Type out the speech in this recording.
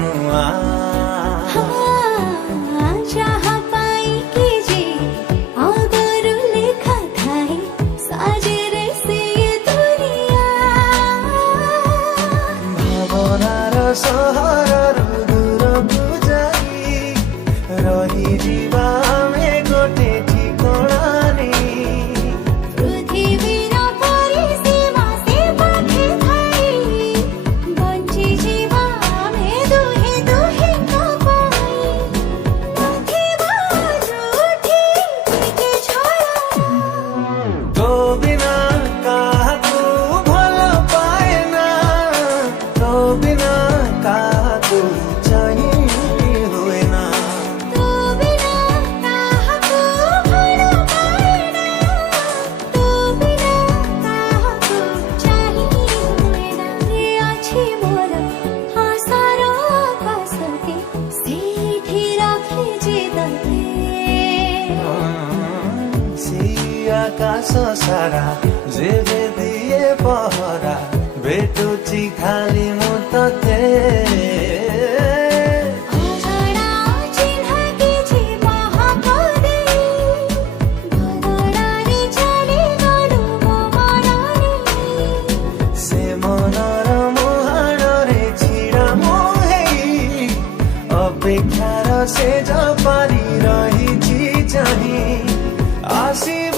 नुआ सहर दूर बुझाई रही जीवा में गोटे ठिकाने पृथ्वीर परिसीमा से पाखे थाई बंची जीवा में दुहे दुहे का पाई नथिबा रूठी के छोड़ा तो बिना काहू भल पाए ना तो बिना काहू चाहिए हुए ना तो बिना काहू भल पाए ना तो बिना काहू चाहिए हुए ना रे अछि मोर आशार आकाशते सेठी राखे जिदते आकाश सारा जेबे दिए पहरा भेटुची खाली मुतते अजडा चिन्ह किछि महापदे बदडारे चली गलु ममरनी से मनर मुहाणरे छिड़ा मोहेई अपेक्षार से पारी रहिछि चाहिँ आशिब